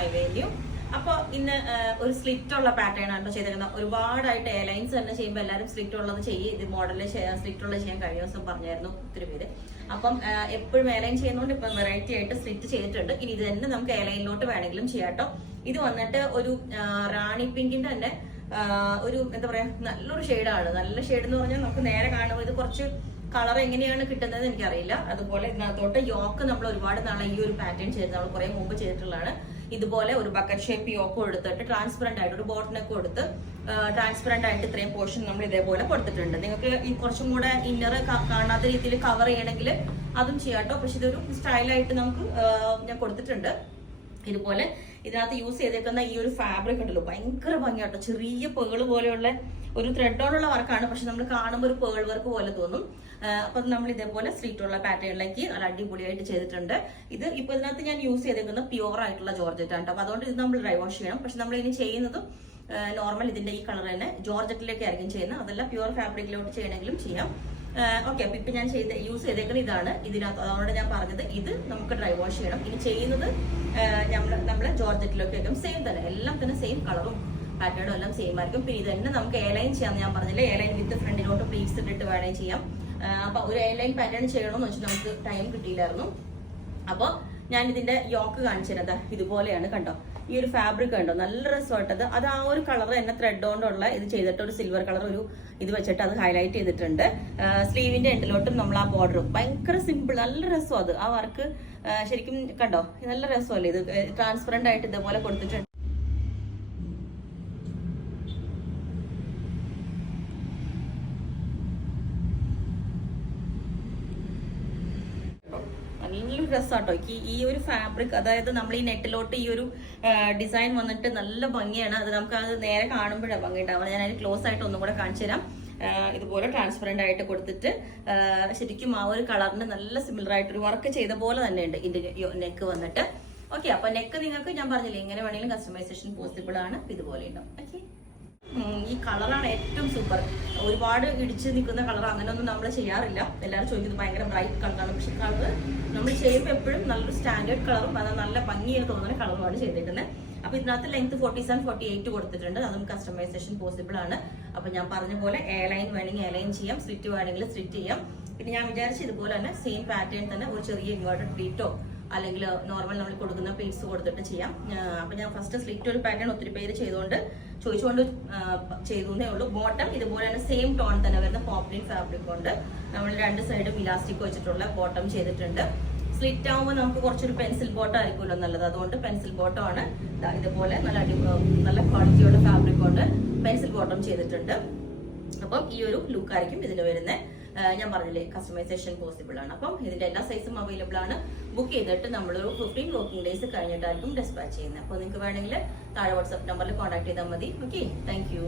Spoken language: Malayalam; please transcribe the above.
High value. അപ്പോൾ ഇന്ന് ഒരു സ്ലിറ്റ് ഉള്ള പാറ്റേൺ ആണ് ചെയ്തേക്കുന്നത്. ഒരുപാടായിട്ട് എയർലൈൻസ് തന്നെ ചെയ്യുമ്പോൾ എല്ലാവരും സ്ലിറ്റ് ഉള്ളത് ചെയ്യും. ഇത് മോഡലിൽ സ്ലിറ്റ് ഉള്ളത് ചെയ്യാൻ കഴിഞ്ഞ ദിവസം പറഞ്ഞായിരുന്നു ഒത്തിരി പേര്. അപ്പം എപ്പോഴും എയർലൈൻ ചെയ്യുന്നതുകൊണ്ട് ഇപ്പം വെറൈറ്റി ആയിട്ട് സ്ലിറ്റ് ചെയ്തിട്ടുണ്ട്. ഇനി ഇത് തന്നെ നമുക്ക് എയർലൈനിലോട്ട് വേണമെങ്കിലും ചെയ്യാട്ടോ. ഇത് വന്നിട്ട് ഒരു റാണി പിങ്കിന്റെ തന്നെ ഒരു എന്താ പറയാ നല്ലൊരു ഷെയ്ഡാണ്. നല്ല ഷെയ്ഡ് എന്ന് പറഞ്ഞാൽ നമുക്ക് നേരെ കാണുമ്പോൾ ഇത് കുറച്ച് കളർ എങ്ങനെയാണ് കിട്ടുന്നത് എനിക്കറിയില്ല. അതുപോലെ ഇതിനകത്തോട്ട് യോക്ക് നമ്മൾ ഒരുപാട് നാളെ ഈ ഒരു പാറ്റേൺ ചെയ്ത് നമ്മൾ കുറെ മുമ്പ് ചെയ്തിട്ടുള്ളതാണ്. ഇതുപോലെ ഒരു ബക്കറ്റ് ഷേപ്പ് യോക്ക് എടുത്തിട്ട് ട്രാൻസ്പെറന്റ് ആയിട്ട് ഒരു ബോട്ടിനൊക്കെ കൊടുത്ത് ട്രാൻസ്പെറന്റ് ആയിട്ട് ഇത്രയും പോർഷൻ നമ്മൾ ഇതേപോലെ കൊടുത്തിട്ടുണ്ട്. നിങ്ങൾക്ക് ഈ കുറച്ചും കൂടെ ഇന്നർ കാണാത്ത രീതിയിൽ കവർ ചെയ്യണമെങ്കിൽ അതും ചെയ്യാട്ടോ. പക്ഷെ ഇതൊരു സ്റ്റൈലായിട്ട് നമുക്ക് ഞാൻ കൊടുത്തിട്ടുണ്ട്. ഇതുപോലെ ഇതിനകത്ത് യൂസ് ചെയ്തേക്കുന്ന ഈ ഒരു ഫാബ്രിക് ഉണ്ടല്ലോ ഭയങ്കര ഭംഗിയാട്ടോ. ചെറിയ പേള് പോലെയുള്ള ഒരു ത്രെഡോടുള്ള വർക്കാണ്, പക്ഷെ നമ്മൾ കാണുമ്പോൾ ഒരു പേൾ വർക്ക് പോലെ തോന്നും. അപ്പൊ നമ്മൾ ഇതേപോലെ സ്ലീറ്റുള്ള പാറ്റേണിലേക്ക് നല്ല അടിപൊളിയായിട്ട് ചെയ്തിട്ടുണ്ട്. ഇത് ഇപ്പൊ ഇതിനകത്ത് ഞാൻ യൂസ് ചെയ്തേക്കുന്ന പ്യുവർ ആയിട്ടുള്ള ജോർജറ്റ് ആണ്. അപ്പൊ അതുകൊണ്ട് ഇത് നമ്മൾ ഡ്രൈ വാഷ് ചെയ്യണം. പക്ഷെ നമ്മൾ ഇനി ചെയ്യുന്നതും നോർമൽ ഇതിന്റെ ഈ കളർ തന്നെ ജോർജറ്റിലേക്ക് ആയിരിക്കും ചെയ്യുന്നത്. അതല്ല പ്യുവർ ഫാബ്രിക്കിലോട്ട് ചെയ്യണമെങ്കിലും ചെയ്യാം. ഓക്കെ, അപ്പൊ ഇപ്പൊ ഞാൻ യൂസ് ചെയ്തേക്കുന്നത് ഇതാണ്. ഇതിനകത്ത് അതുകൊണ്ട് ഞാൻ പറഞ്ഞത് ഇത് നമുക്ക് ഡ്രൈ വാഷ് ചെയ്യണം. ഇനി ചെയ്യുന്നത് നമ്മള് ജോർജറ്റിലൊക്കെ വെക്കും. സെയിം തന്നെ, എല്ലാം തന്നെ സെയിം കളറും പാറ്റേണും എല്ലാം സെയിം ആയിരിക്കും. പിന്നെ ഇത് തന്നെ നമുക്ക് എയർലൈൻ ചെയ്യാമെന്ന് ഞാൻ പറഞ്ഞില്ലേ. എയർലൈൻ വിത്ത് ഫ്രണ്ടിലോട്ട് പ്ലീറ്റ്സ് ഇട്ടിട്ട് വേണമെങ്കിൽ ചെയ്യാം. അപ്പൊ ഒരു എയർലൈൻ പാറ്റേൺ ചെയ്യണമെന്ന് വെച്ചാൽ നമുക്ക് ടൈം കിട്ടിയില്ലായിരുന്നു. അപ്പൊ ഞാൻ ഇതിന്റെ യോക്ക് കാണിച്ചിരുന്നത് ഇതുപോലെയാണ്. കണ്ടോ, ഈ ഒരു ഫാബ്രിക് കണ്ടോ, നല്ല രസമായിട്ടത്. അത് ആ ഒരു കളർ തന്നെ ത്രെഡ് കൊണ്ടുള്ള ഇത് ചെയ്തിട്ട് ഒരു സിൽവർ കളർ ഒരു ഇത് വെച്ചിട്ട് അത് ഹൈലൈറ്റ് ചെയ്തിട്ടുണ്ട്. സ്ലീവിന്റെ എൻഡിലോട്ടും നമ്മൾ ആ ബോർഡറും ഭയങ്കര സിമ്പിൾ, നല്ല രസം. അത് ആ വർക്ക് ശരിക്കും കണ്ടോ, നല്ല രസമല്ലേ. ഇത് ട്രാൻസ്പെറന്റ് ആയിട്ട് ഇതേപോലെ കൊടുത്തിട്ടുണ്ട്. നല്ലൊരു രസമാട്ടോ ഈ ഒരു ഫാബ്രിക്. അതായത് നമ്മൾ ഈ നെറ്റിലോട്ട് ഈ ഒരു ഡിസൈൻ വന്നിട്ട് നല്ല ഭംഗിയാണ്. അത് നമുക്ക് അത് നേരെ കാണുമ്പോഴാണ് ഭംഗി ഉണ്ടാവുക. ഞാൻ അതിന് ക്ലോസ് ആയിട്ട് ഒന്നും കൂടെ കാണിച്ചു തരാം. ഇതുപോലെ ട്രാൻസ്പെറന്റ് ആയിട്ട് കൊടുത്തിട്ട് ശരിക്കും ആ ഒരു കളറിന് നല്ല സിമിലർ ആയിട്ട് ഒരു വർക്ക് ചെയ്ത പോലെ തന്നെ ഉണ്ട് ഇതിന്റെ നെക്ക് വന്നിട്ട്. ഓക്കെ, അപ്പൊ നെക്ക് നിങ്ങൾക്ക് ഞാൻ പറഞ്ഞില്ലേ എങ്ങനെ വേണമെങ്കിലും കസ്റ്റമൈസേഷൻ പോസിബിൾ ആണ്. ഇതുപോലെ ഉണ്ടാവും. ഓക്കെ, ഈ കളറാണ് ഏറ്റവും സൂപ്പർ. ഒരുപാട് ഇടിച്ച് നിൽക്കുന്ന കളർ അങ്ങനെയൊന്നും നമ്മൾ ചെയ്യാറില്ല. എല്ലാവരും ചോദിക്കുന്നത് ഭയങ്കര ബ്രൈറ്റ് കളറാണ്. പക്ഷെ കളർ നമ്മൾ ചെയ്യുമ്പോൾ എപ്പോഴും നല്ലൊരു സ്റ്റാൻഡേർഡ് കളറും അത് നല്ല ഭംഗിയായി തോന്നുന്ന കളറുമാണ് ചെയ്തിരിക്കുന്നത്. അപ്പൊ ഇതിനകത്ത് ലെങ്ത് 47, 48 കൊടുത്തിട്ടുണ്ട്. അതും കസ്റ്റമൈസേഷൻ പോസിബിൾ ആണ്. അപ്പൊ ഞാൻ പറഞ്ഞ പോലെ എയർലൈൻ വേണമെങ്കിൽ എയർലൈൻ ചെയ്യാം, സ്ലിറ്റ് വേണമെങ്കിൽ സ്ലിറ്റ് ചെയ്യാം. പിന്നെ ഞാൻ വിചാരിച്ച ഇതുപോലെ തന്നെ സെയിം പാറ്റേൺ തന്നെ ഒരു ചെറിയ ഇൻവേർട്ടഡ് പ്ലീറ്റോ അല്ലെങ്കിൽ നോർമൽ നമ്മൾ കൊടുക്കുന്ന പ്ലീറ്റ്സ് കൊടുത്തിട്ട് ചെയ്യാം. അപ്പൊ ഞാൻ ഫസ്റ്റ് സ്ലിറ്റ് ഒരു പാറ്റേൺ ഒത്തിരി പേര് ചോദിച്ചുകൊണ്ട് ചെയ്തേ ഉള്ളൂ. ബോട്ടം ഇതുപോലെ തന്നെ സെയിം ടോൺ തന്നെ വരുന്ന പോപ്ലിൻ ഫാബ്രിക് കൊണ്ട് നമ്മൾ രണ്ട് സൈഡും ഇലാസ്റ്റിക് വെച്ചിട്ടുള്ള ബോട്ടം ചെയ്തിട്ടുണ്ട്. സ്ലിറ്റ് ആവുമ്പോൾ നമുക്ക് കുറച്ചൊരു പെൻസിൽ ബോട്ടം ആയിരിക്കുമല്ലോ നല്ലത്. അതുകൊണ്ട് പെൻസിൽ ബോട്ടം ആണ്. ഇതുപോലെ നല്ല ക്വാളിറ്റിയുള്ള ഫാബ്രിക് കൊണ്ട് പെൻസിൽ ബോട്ടം ചെയ്തിട്ടുണ്ട്. അപ്പം ഈ ഒരു ലുക്ക് ആയിരിക്കും ഇതിന് വരുന്നത്. ഞാൻ പറഞ്ഞില്ലേ കസ്റ്റമൈസേഷൻ പോസിബിൾ ആണ്. അപ്പം ഇതിന്റെ എല്ലാ സൈസും അവൈലബിൾ ആണ്. ബുക്ക് ചെയ്തിട്ട് നമ്മളൊരു 15 വർക്കിംഗ് ഡേയ്സ് കഴിഞ്ഞിട്ടായിരിക്കും ഡെസ്പാച്ച് ചെയ്യുന്നത്. അപ്പോൾ നിങ്ങൾക്ക് വേണമെങ്കിൽ താഴെ വാട്സ്ആപ്പ് നമ്പറിൽ കോൺടാക്ട് ചെയ്താൽ മതി. Okay, thank you.